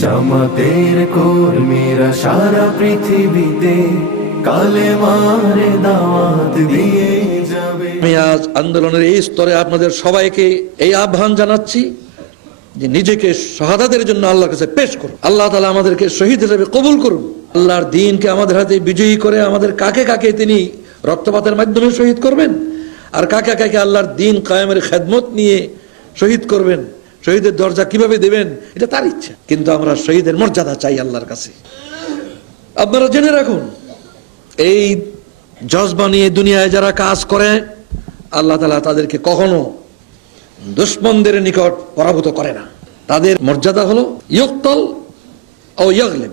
জামাতের কর্মীরা সারা পৃথিবীতে কালেমার দাওয়াত দিয়ে যাবে। আমি আজ আন্দোলনের এই স্তরে আপনাদের সবাইকে এই আহ্বান জানাচ্ছি যে নিজেকে শাহাদাতের জন্য আল্লাহর কাছে পেশ করুন। আল্লাহ তাআলা আমাদেরকে শহীদ হিসেবে কবুল করুন। আল্লাহর দ্বীনকে আমাদের হাতে বিজয়ী করে আমাদের কাকে কাকে তিনি রক্তপাতের মাধ্যমে শহীদ করবেন, আর কাকে কাকে আল্লাহর দ্বীন কায়েমের খেদমত নিয়ে শহীদ করবেন, শহীদের দরজা কিভাবে দেবেন এটা তার ইচ্ছা, কিন্তু আমরা শহীদের মর্যাদা চাই আল্লাহর কাছে। আপনারা জেনে রাখুন, এই জজবা নিয়ে দুনিয়ায় যারা কাজ করে আল্লাহ তাআলা তাদেরকে কখনো দুশমনদের নিকট পরাভূত করে না। তাদের মর্যাদা হলো ইয়ুকতাল ও ইয়াগলিব।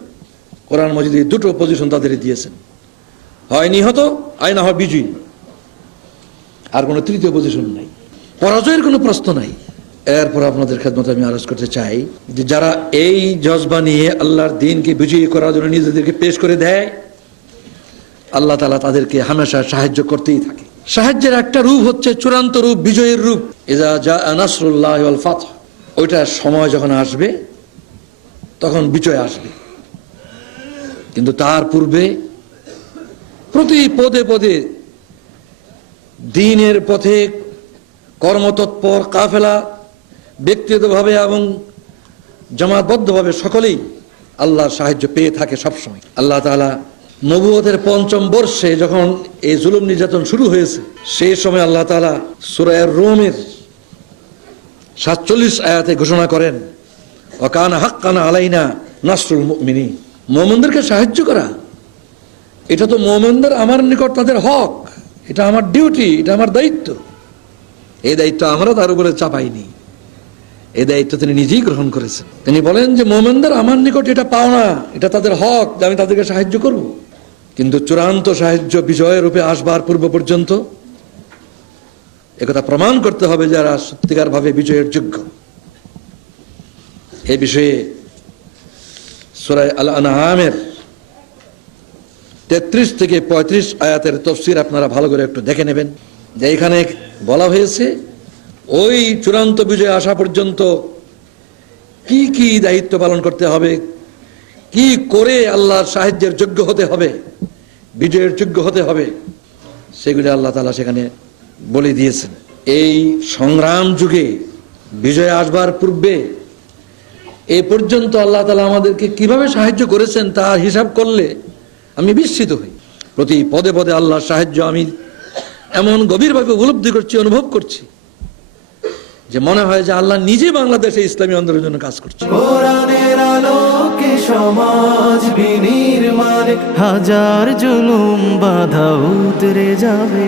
কোরআন মাজিদে দুটো পজিশন তাদের দিয়েছেন, হয় নিহত হয় না হয় বিজয়ী, আর কোনো তৃতীয় পজিশন নাই, পরাজয়ের কোনো প্রশ্ন নাই। এরপর আপনাদের খেদমতে আমি আরজ করতে চাই যে যারা এই জজবা নিয়ে আল্লাহর দ্বীনকে বিজয়ী করার জন্য নিজেদেরকে পেশ করে দেয়, আল্লাহ তাআলা তাদেরকে হামেশা সাহায্য করতেই থাকে। সাহায্যের একটা রূপ হচ্ছে চূড়ান্ত রূপ, বিজয়ের রূপ। ইযা জাআ নাসরুল্লাহি ওয়াল ফাতহ, ওইটা সময় যখন আসবে তখন বিজয় আসবে, কিন্তু তার পূর্বে প্রতি পদে পদে দ্বীনের পথে কর্মতৎপর কাফেলা ব্যক্তিগতভাবে এবং জামাতবদ্ধভাবে সকলেই আল্লাহর সাহায্য পেয়ে থাকে সবসময়। আল্লাহ তাআলা নবুয়তের ৫ম বর্ষে যখন এই জুলুম নির্যাতন শুরু হয়েছে, সেই সময় আল্লাহ তাআলা সূরা রুমের ৪৭ আয়াতে ঘোষণা করেন, ওয়া কানা হাক্কান আলাইনা নাসরুল মুমিনিন। মুমিনদেরকে সাহায্য করা এটা তো মুমিনদের আমার নিকট তাদের হক, এটা আমার ডিউটি, এটা আমার দায়িত্ব। এই দায়িত্ব আমরা তার উপরে চাপাইনি, এই দায়িত্ব তিনি নিজেই গ্রহণ করেছেন। তিনি বলেন যে মুমিনদের আমার নিকট এটা পাওনা, এটা তাদের হক যে আমি তাদেরকে সাহায্য করব, কিন্তু চূড়ান্ত সাহায্য বিজয়ের রূপে আসবার পূর্ব পর্যন্ত একথা প্রমাণ করতে হবে যারা সত্যিকার ভাবে বিজয়ের যোগ্য। এই বিষয়ে সূরা আল আনআমের ৩৩ থেকে ৩৫ আয়াতের তাফসীর আপনারা ভালো করে একটু দেখে নেবেন, যে এখানে বলা হয়েছে ওই চূড়ান্ত বিজয় আসা পর্যন্ত কি কি দায়িত্ব পালন করতে হবে, কি করে আল্লাহর সাহায্যের যোগ্য হতে হবে, বিজয়ের যোগ্য হতে হবে, সেগুলি আল্লাহ তাআলা সেখানে বলে দিয়েছেন। এই সংগ্রাম যুগে বিজয় আসবার পূর্বে এ পর্যন্ত আল্লাহ তাআলা আমাদেরকে কিভাবে সাহায্য করেছেন তার হিসাব করলে আমি বিস্মিত হই। প্রতি পদে পদে আল্লাহর সাহায্য আমি এমন গভীরভাবে উপলব্ধি করছি, অনুভব করছি, যে মনে হয় যে আল্লাহ নিজে বাংলাদেশে ইসলামী আন্দোলনের জন্য কাজ করছে। কোরআনের আলোকে সমাজ বিনির্মাণে হাজার জুলুম বাধা উতরে যাবে।